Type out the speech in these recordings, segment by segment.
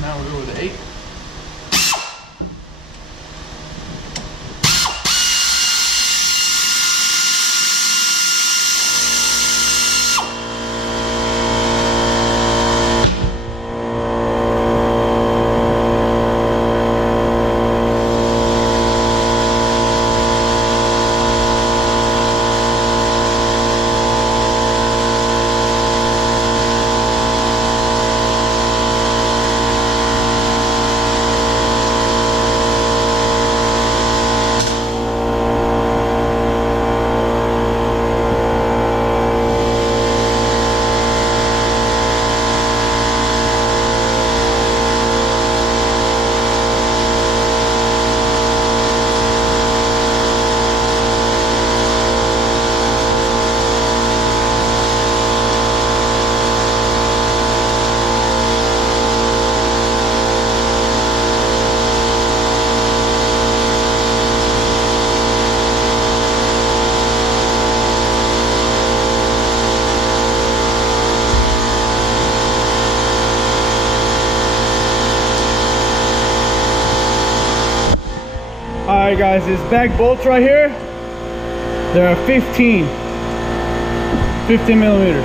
Now we go with the 8. Alright guys, these back bolts right here, they're 15 millimeters.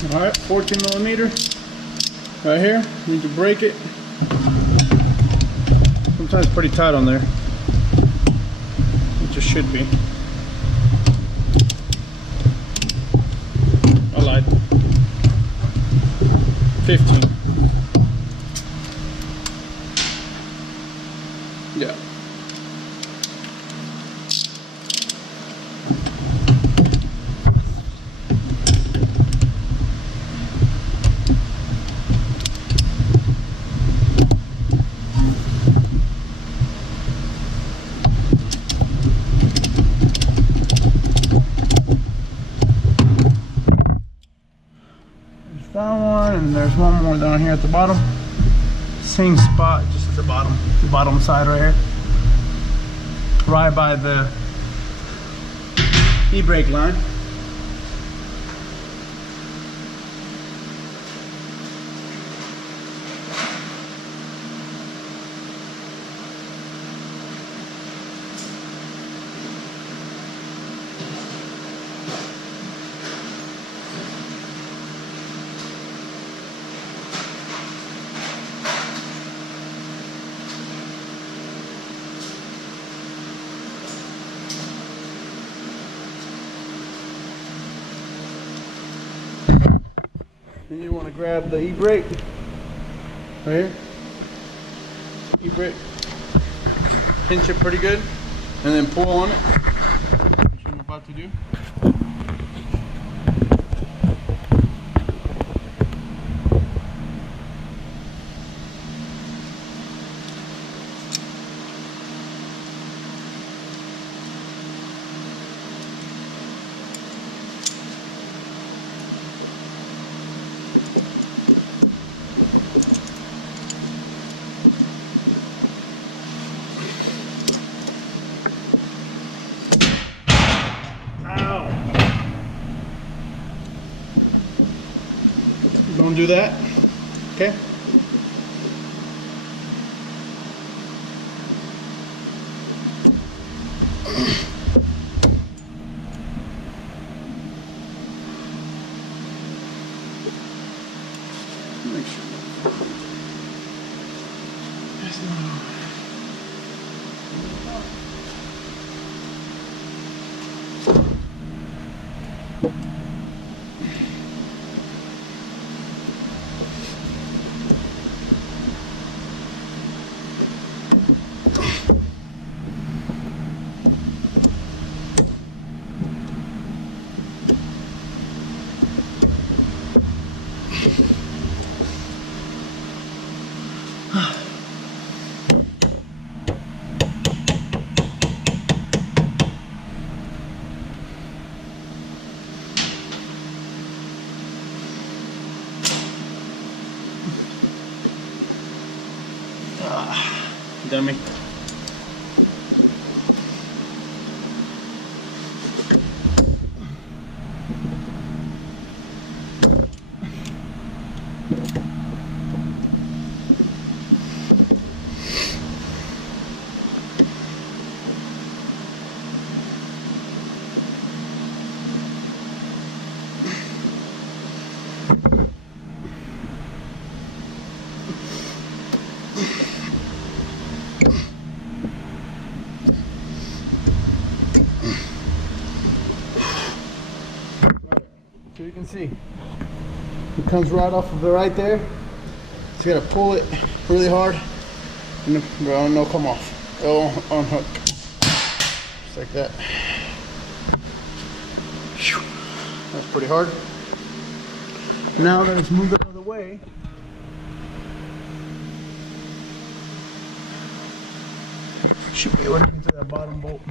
So alright, 14 millimeter right here. Need to break it. Sometimes it's pretty tight on there. It just should be. I lied. 15. Yeah. That one, and there's one more down here at the bottom. Same spot, just at the bottom side right here. Right by the e-brake line. Then you want to grab the e-brake right here. E-brake. Pinch it pretty good, and then pull on it. Which I'm about to do. Don't do that, okay? Make sure. Dummy. So you can see it comes right off of it right there. Just gotta pull it really hard and it'll come off. It'll unhook. Just like that. That's pretty hard. Now that it's moved out of the way, should be able to get to that bottom bolt.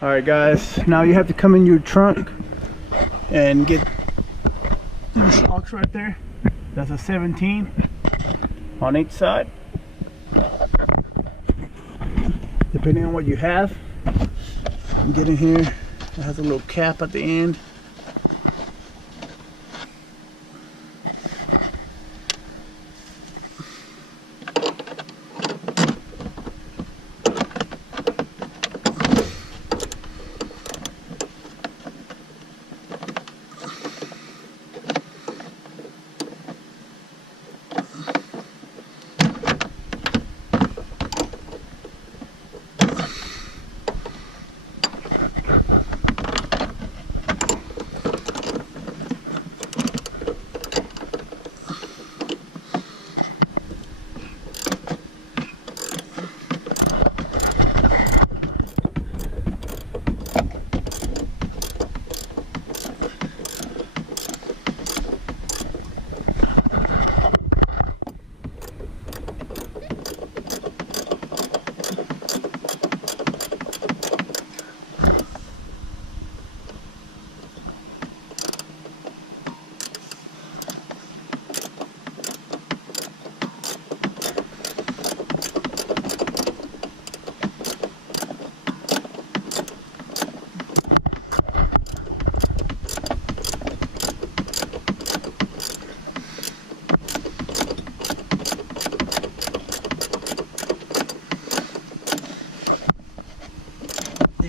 Alright guys, now you have to come in your trunk and get the shocks right there. That's a 17 on each side, depending on what you have. Get in here, it has a little cap at the end.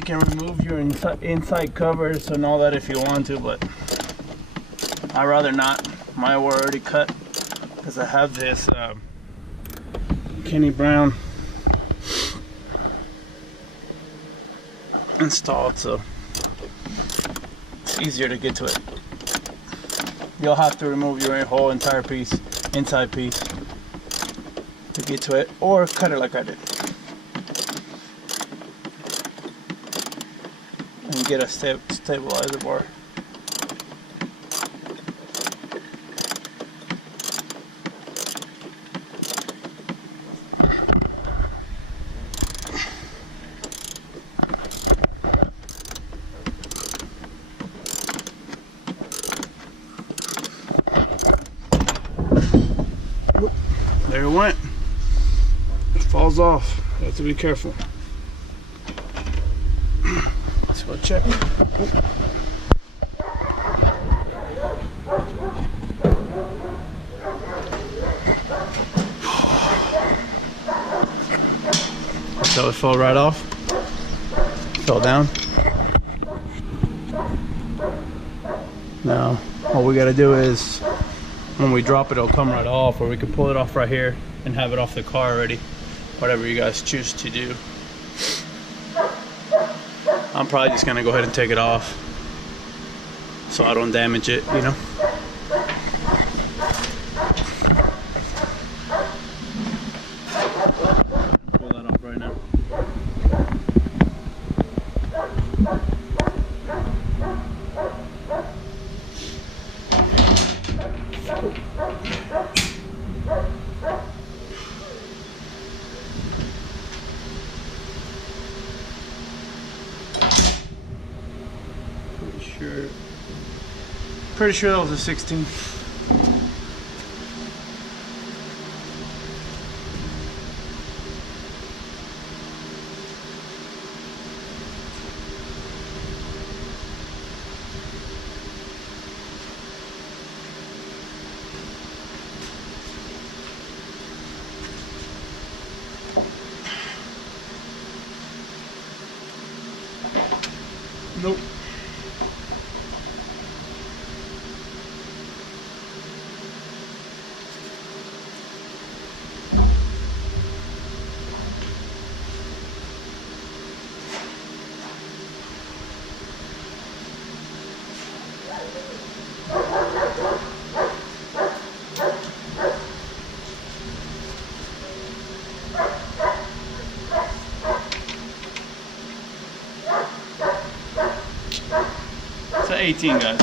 can remove your inside covers and all that if you want to, but I'd rather not. Mine were already cut because I have this Kenny Brown installed, so it's easier to get to it. You'll have to remove your whole entire piece, inside piece, to get to it, or cut it like I did and get a stabilizer bar. There it went. It falls off. You have to be careful. Let's go check. So it fell right off. Fell down. Now, all we gotta do is, when we drop it, it'll come right off, or we can pull it off right here and have it off the car already. Whatever you guys choose to do. I'm probably just gonna go ahead and take it off so I don't damage it, you know. Pull that off right now. Pretty sure that was a 16. Nope. It's an 18, guys.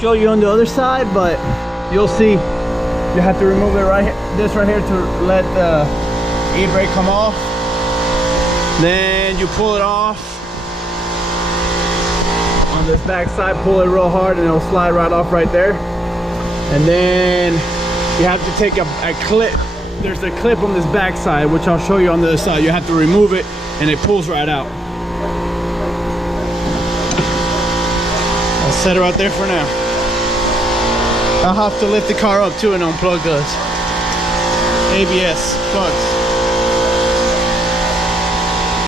show you on the other side, but you'll see. You have to remove it right here, this right here, to let the e-brake come off. Then you pull it off. On this back side, pull it real hard and it'll slide right off right there. And then you have to take a clip. There's a clip on this back side, which I'll show you on the other side. You have to remove it and it pulls right out. I'll set it right there for now. I'll have to lift the car up too and unplug those ABS plugs.